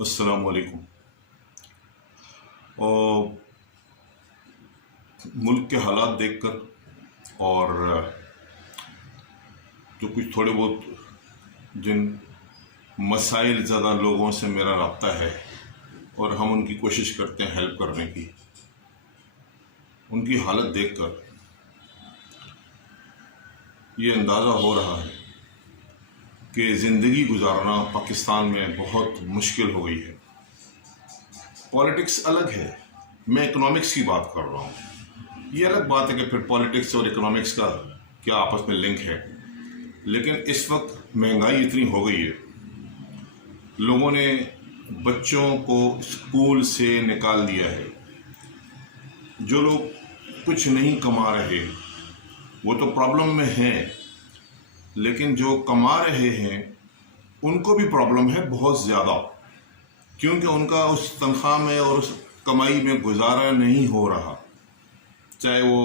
السلام علیکم۔ اور ملک کے حالات دیکھ کر اور جو کچھ تھوڑے بہت جن مسائل زیادہ لوگوں سے میرا رابطہ ہے اور ہم ان کی کوشش کرتے ہیں ہیلپ کرنے کی، ان کی حالت دیکھ کر یہ اندازہ ہو رہا ہے کہ زندگی گزارنا پاکستان میں بہت مشکل ہو گئی ہے۔ پالیٹکس الگ ہے، میں اکنامکس کی بات کر رہا ہوں۔ یہ الگ بات ہے کہ پھر پالیٹکس اور اکنامکس کا کیا آپس میں لنک ہے، لیکن اس وقت مہنگائی اتنی ہو گئی ہے، لوگوں نے بچوں کو اسکول سے نکال دیا ہے۔ جو لوگ کچھ نہیں کما رہے وہ تو پرابلم میں ہیں، لیکن جو کما رہے ہیں ان کو بھی پرابلم ہے بہت زیادہ، کیونکہ ان کا اس تنخواہ میں اور اس کمائی میں گزارا نہیں ہو رہا، چاہے وہ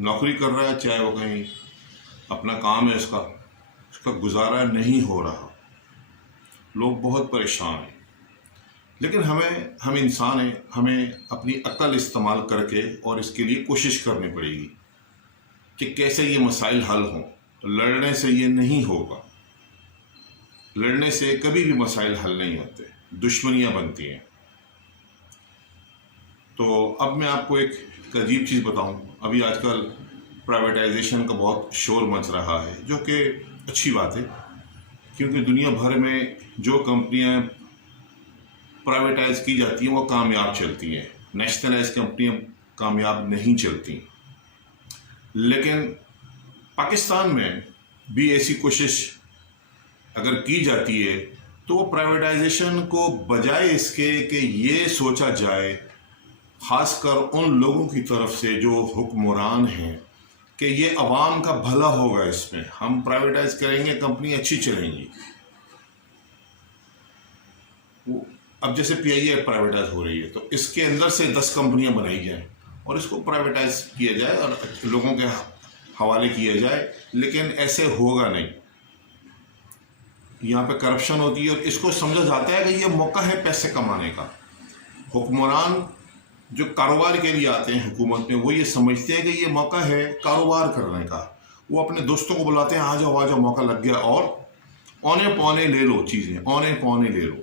نوکری کر رہا ہے چاہے وہ کہیں اپنا کام ہے، اس کا گزارا نہیں ہو رہا۔ لوگ بہت پریشان ہیں، لیکن ہم انسان ہیں، ہمیں اپنی عقل استعمال کر کے اور اس کے لیے کوشش کرنی پڑے گی کہ کیسے یہ مسائل حل ہوں۔ لڑنے سے یہ نہیں ہوگا، لڑنے سے کبھی بھی مسائل حل نہیں ہوتے، دشمنیاں بنتی ہیں۔ تو اب میں آپ کو ایک عجیب چیز بتاؤں۔ ابھی آج کل پرائیویٹائزیشن کا بہت شور مچ رہا ہے، جو کہ اچھی بات ہے، کیونکہ دنیا بھر میں جو کمپنیاں پرائیویٹائز کی جاتی ہیں وہ کامیاب چلتی ہیں، نیشنلائز کمپنیاں کامیاب نہیں چلتی۔ لیکن پاکستان میں بھی ایسی کوشش اگر کی جاتی ہے تو وہ پرائیویٹائزیشن کو بجائے اس کے کہ یہ سوچا جائے، خاص کر ان لوگوں کی طرف سے جو حکمران ہیں، کہ یہ عوام کا بھلا ہوگا، اس میں ہم پرائیویٹائز کریں گے کمپنی اچھی چلیں گی۔ اب جیسے پی آئی اے پرائیویٹائز ہو رہی ہے تو اس کے اندر سے 10 کمپنیاں بنائی جائیں اور اس کو پرائیویٹائز کیا جائے اور لوگوں کے حوالے کیا جائے، لیکن ایسے ہوگا نہیں۔ یہاں پہ کرپشن ہوتی ہے اور اس کو سمجھا جاتا ہے کہ یہ موقع ہے پیسے کمانے کا۔ حکمران جو کاروبار کے لیے آتے ہیں حکومت میں، وہ یہ سمجھتے ہیں کہ یہ موقع ہے کاروبار کرنے کا۔ وہ اپنے دوستوں کو بلاتے ہیں، آ جاؤ موقع لگ گیا، اور اونے پونے لے لو چیزیں، اونے پونے لے لو۔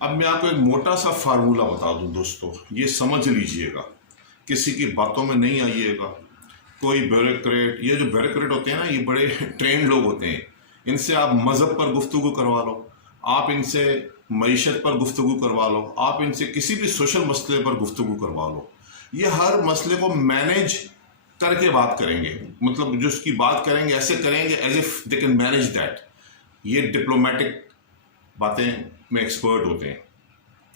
اب میں آپ کو ایک موٹا سا فارمولہ بتا دوں دوستو، یہ سمجھ لیجئے گا، کسی کی باتوں میں نہیں آئیے گا۔ کوئی بیوروکریٹ، یہ جو بیوروکریٹ ہوتے ہیں نا، یہ بڑے ٹرینڈ لوگ ہوتے ہیں، ان سے آپ مذہب پر گفتگو کروا لو، آپ ان سے معیشت پر گفتگو کروا لو، آپ ان سے کسی بھی سوشل مسئلے پر گفتگو کروا لو، یہ ہر مسئلے کو مینیج کر کے بات کریں گے، مطلب جو اس کی بات کریں گے ایسے کریں گے as if they can manage that. یہ ڈپلومیٹک باتیں میں ایکسپرٹ ہوتے ہیں،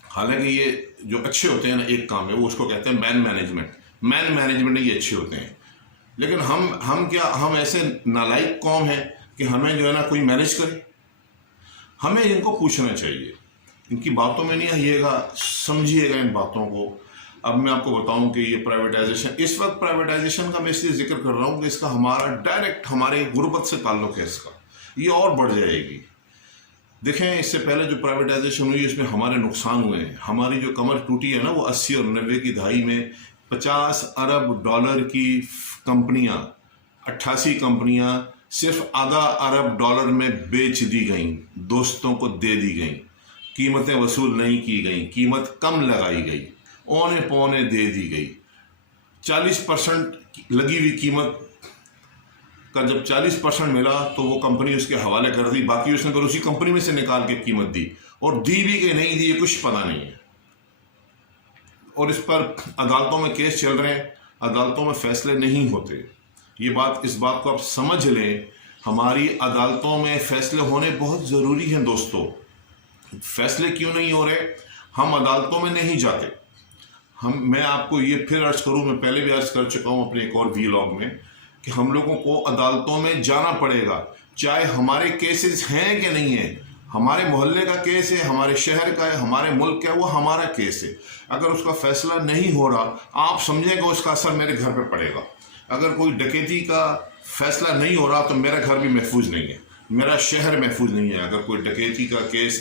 حالانکہ یہ جو اچھے ہوتے ہیں نا ایک کام ہے، وہ اس کو کہتے ہیں مین مینجمنٹ میں یہ اچھے ہوتے ہیں۔ لیکن ہم ایسے نالائق قوم ہیں کہ ہمیں جو ہے نا کوئی مینیج کرے؟ ہمیں ان کو پوچھنا چاہیے، ان کی باتوں میں نہیں آئیے گا، سمجھیے گا ان باتوں کو۔ اب میں آپ کو بتاؤں کہ یہ پرائیویٹائزیشن، اس وقت پرائیویٹائزیشن کا میں اس لیے ذکر کر رہا ہوں کہ اس کا ہمارا ڈائریکٹ ہمارے غربت سے تعلق ہے، اس کا یہ اور بڑھ جائے گی۔ دیکھیں، اس سے پہلے جو پرائیویٹائزیشن ہوئی اس میں ہمارے نقصان ہوئے ہیں، ہماری جو کمر ٹوٹی ہے نا، وہ 80 اور 90 کی دہائی میں 50 ارب ڈالر کی کمپنیاں، 88 کمپنیاں صرف آدھا ارب ڈالر میں بیچ دی گئیں، دوستوں کو دے دی گئیں، قیمتیں وصول نہیں کی گئیں، قیمت کم لگائی گئی، اونے پونے دے دی گئی۔ 40% لگی ہوئی قیمت کا جب 40% ملا تو وہ کمپنی اس کے حوالے کر دی، باقی اس نے پھر اسی کمپنی میں سے نکال کے قیمت دی، اور دی بھی کہ نہیں دی یہ کچھ پتہ نہیں ہے۔ اور اس پر عدالتوں میں کیس چل رہے ہیں، عدالتوں میں فیصلے نہیں ہوتے۔ اس بات کو آپ سمجھ لیں، ہماری عدالتوں میں فیصلے ہونے بہت ضروری ہیں دوستو۔ فیصلے کیوں نہیں ہو رہے؟ ہم عدالتوں میں نہیں جاتے۔ میں آپ کو یہ پھر عرض کروں، میں پہلے بھی عرض کر چکا ہوں اپنے ایک اور ویلاگ میں، کہ ہم لوگوں کو عدالتوں میں جانا پڑے گا، چاہے ہمارے کیسز ہیں کہ نہیں ہیں۔ ہمارے محلے کا کیس ہے، ہمارے شہر کا ہے، ہمارے ملک کا ہے، وہ ہمارا کیس ہے۔ اگر اس کا فیصلہ نہیں ہو رہا، آپ سمجھیں کہ اس کا اثر میرے گھر پہ پڑے گا۔ اگر کوئی ڈکیتی کا فیصلہ نہیں ہو رہا تو میرا گھر بھی محفوظ نہیں ہے، میرا شہر محفوظ نہیں ہے۔ اگر کوئی ڈکیتی کا کیس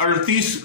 38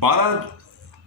12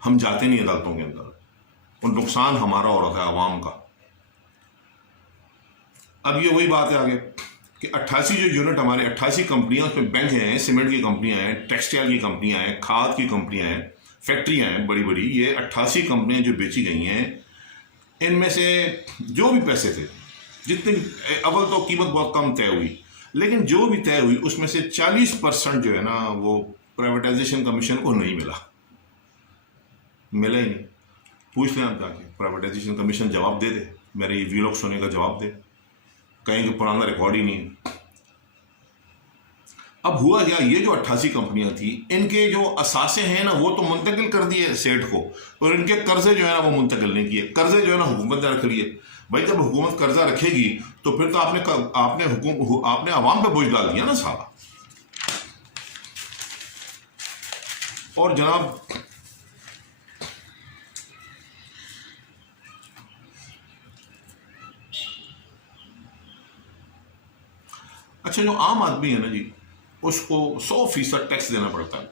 ہم جاتے نہیں عدالتوں کے اندر، اور نقصان ہمارا ہو رہا ہے عوام کا۔ اب یہ وہی بات ہے آگے کہ 88 جو یونٹ ہمارے 88 کمپنیاں، اس میں بینک ہیں، سیمنٹ کی کمپنیاں ہیں، ٹیکسٹائل کی کمپنیاں ہیں، کھاد کی کمپنیاں ہیں، فیکٹریاں ہیں بڑی بڑی، یہ 88 کمپنیاں جو بیچی گئی ہیں، ان میں سے جو بھی پیسے تھے، جتنے اول تو قیمت بہت کم طے ہوئی، لیکن جو بھی طے ہوئی اس میں سے 40% جو ہے نا وہ پرائیویٹائزیشن کمیشن کو نہیں ملا ہی نہیں۔ پوچھ لیں آپ جا کے، پرائیویٹائزیشن کمیشن جواب دے دے، میرے یہ ویلاگ سونے کا جواب دے، کہیں کہ پرانا ریکارڈ ہی نہیں۔ اب ہوا کیا، یہ جو 88 کمپنیاں تھیں، ان کے جو اثاثے ہیں نا وہ تو منتقل کر دیے سیٹ کو، اور ان کے قرضے جو ہے نا وہ منتقل نہیں کیے، قرضے جو ہے نا حکومت نے رکھ لیے۔ بھائی جب حکومت قرضہ رکھے گی تو پھر تو آپ نے عوام پہ بوجھ ڈال دیا نا سارا۔ اور جناب اچھا، جو عام آدمی ہے نا جی، اس کو 100% ٹیکس دینا پڑتا ہے،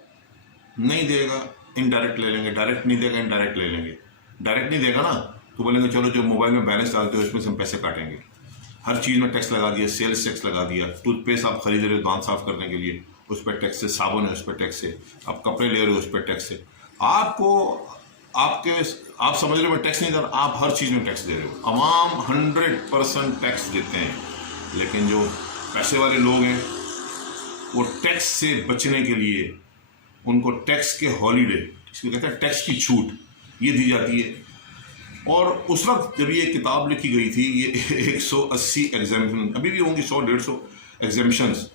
نہیں دے گا انڈائریکٹ لے لیں گے، ڈائریکٹ نہیں دے گا انڈائریکٹ لے لیں گے۔ ڈائریکٹ نہیں دے گا نا تو بولیں گے چلو جو موبائل میں بیلنس ڈالتے ہو اس میں سے ہم پیسے کاٹیں گے، ہر چیز میں ٹیکس لگا دیا، سیلس ٹیکس لگا دیا، ٹوتھ پیسٹ آپ خرید رہے ہو دانت صاف کرنے کے لیے اس پہ ٹیکس ہے، صابن ہے اس پہ ٹیکس ہے، آپ کپڑے لے رہے ہو اس پہ ٹیکس ہے، آپ سمجھ رہے ہو میں ٹیکس نہیں کر، آپ ہر چیز میں ٹیکس دے رہے ہو۔ عوام 100% ٹیکس دیتے ہیں، لیکن جو پیسے والے لوگ ہیں وہ ٹیکس سے بچنے کے لیے ان کو ٹیکس کے ہالیڈے، اس کو کہتے ہیں ٹیکس کی چھوٹ، یہ دی جاتی ہے۔ اور اس وقت جب یہ کتاب لکھی گئی تھی، یہ 180 ایگزامشن، ابھی بھی ہوں گی 100-150 ایگزامشنس،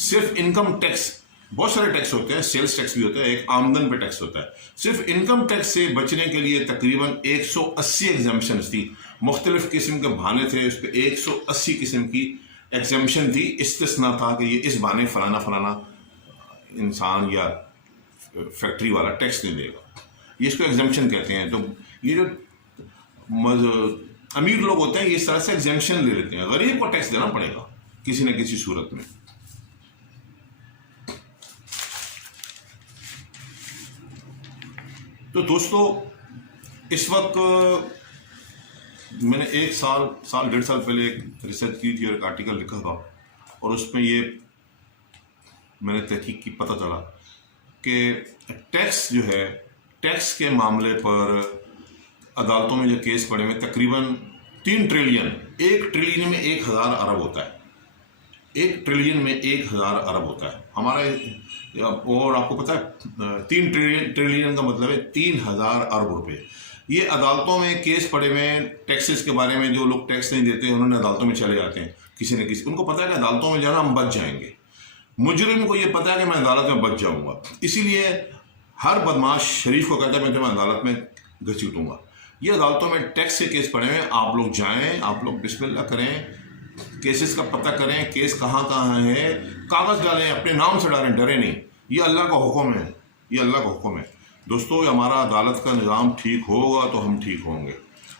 صرف انکم ٹیکس، بہت سارے ٹیکس ہوتے ہیں، سیلس ٹیکس بھی ہوتا ہے، ایک آمدن پہ ٹیکس ہوتا ہے، صرف انکم ٹیکس سے بچنے کے لیے تقریباً 180 ایگزامشنس تھی، مختلف قسم کے بہانے تھے، اس پہ 180 قسم کی ایگزامشن تھی، استثناء تھا کہ یہ اس بہانے فلانا انسان یا فیکٹری والا ٹیکس نہیں دے گا، یہ اس کو ایگزامشن کہتے ہیں۔ تو یہ جو امیر لوگ ہوتے ہیں یہ اس طرح سے ایگزامشن لے لیتے ہیں، غریب کو ٹیکس دینا پڑے گا کسی نہ کسی صورت میں۔ تو دوستو اس وقت میں نے 1-1.5 سال پہلے ایک ریسرچ کی تھی اور ایک آرٹیکل لکھا تھا، اور اس میں یہ میں نے تحقیق کی، پتہ چلا کہ ٹیکس جو ہے، ٹیکس کے معاملے پر عدالتوں میں جو کیس پڑے ہوئے تقریباً 3 ٹریلین، 1 ٹریلین میں 1000 ارب ہوتا ہے، 1 ٹریلین میں 1000 ارب ہوتا ہے ہمارا، اور آپ کو پتہ ہے 3 ٹریلین کا مطلب ہے 3000 ارب روپے۔ یہ عدالتوں میں کیس پڑے ہوئے ہیں ٹیکسز کے بارے میں، جو لوگ ٹیکس نہیں دیتے انہوں نے عدالتوں میں چلے جاتے ہیں، کسی نہ کسی، ان کو پتہ ہے کہ عدالتوں میں جانا ہم بچ جائیں گے، مجرم کو یہ پتہ ہے کہ میں عدالت میں بچ جاؤں گا، اسی لیے ہر بدماش شریف کو کہتا ہے میں تمہیں عدالت میں گھسیٹوں گا۔ یہ عدالتوں میں ٹیکس کے کیس پڑے ہیں، آپ لوگ جائیں، آپ لوگ بسم اللہ کریں، کیسز کا پتہ کریں، کیس کہاں ہے، کاغذ ڈالیں، اپنے نام سے ڈالیں، ڈرے نہیں، یہ اللہ کا حکم ہے، یہ اللہ کا حکم ہے۔ دوستو ہمارا عدالت کا نظام ٹھیک ہوگا تو ہم ٹھیک ہوں گے،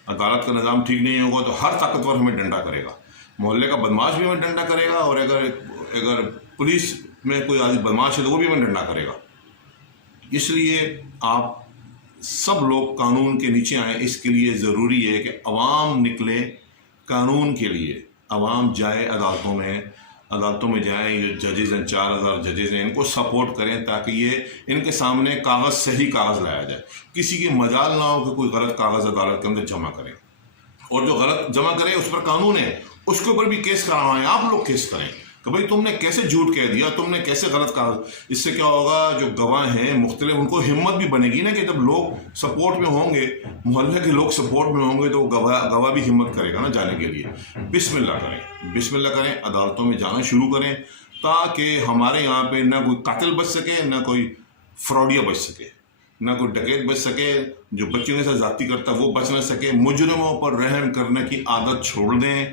عدالت کا نظام ٹھیک نہیں ہوگا تو ہر طاقتور ہمیں ڈنڈا کرے گا، محلے کا بدماش بھی ہمیں ڈنڈا کرے گا، اور اگر پولیس میں کوئی بدماش ہے تو وہ بھی ہمیں ڈنڈا کرے گا۔ اس لیے آپ سب لوگ قانون کے نیچے آئیں، اس کے لیے ضروری ہے کہ عوام نکلے قانون کے لیے، عوام جائے عدالتوں میں جائیں، یہ ججز ہیں 4000 ججز ہیں، ان کو سپورٹ کریں تاکہ یہ ان کے سامنے کاغذ، صحیح کاغذ لایا جائے، کسی کی مجال نہ ہو کہ کوئی غلط کاغذ عدالت کے اندر جمع کرے، اور جو غلط جمع کرے اس پر قانون ہے، اس کے اوپر بھی کیس کروائیں، آپ لوگ کیس کریں کہ بھائی تم نے کیسے جھوٹ کہہ دیا، تم نے کیسے غلط کہا۔ اس سے کیا ہوگا، جو گواہ ہیں مختلف، ان کو ہمت بھی بنے گی نا کہ جب لوگ سپورٹ میں ہوں گے، محلے کے لوگ سپورٹ میں ہوں گے تو گواہ بھی ہمت کرے گا نا جانے کے لیے۔ بسم اللہ کریں، عدالتوں میں جانا شروع کریں تاکہ ہمارے یہاں پہ نہ کوئی قاتل بچ سکے، نہ کوئی فراڈیا بچ سکے، نہ کوئی ڈکیت بچ سکے، جو بچوں کے ساتھ زیادتی کرتا ہے وہ بچ نہ سکے۔ مجرموں پر رحم کرنے کی عادت چھوڑ دیں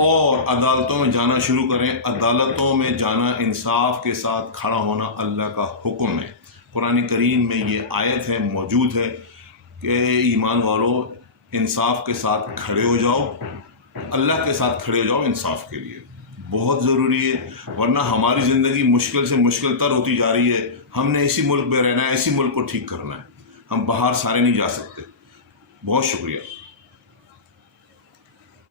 اور عدالتوں میں جانا شروع کریں۔ عدالتوں میں جانا، انصاف کے ساتھ کھڑا ہونا اللہ کا حکم ہے۔ قرآن کریم میں یہ آیت ہے، موجود ہے کہ ایمان والو انصاف کے ساتھ کھڑے ہو جاؤ، اللہ کے ساتھ کھڑے ہو جاؤ انصاف کے لیے۔ بہت ضروری ہے، ورنہ ہماری زندگی مشکل سے مشکل تر ہوتی جا رہی ہے۔ ہم نے اسی ملک میں رہنا ہے، اسی ملک کو ٹھیک کرنا ہے، ہم باہر سارے نہیں جا سکتے۔ بہت شکریہ۔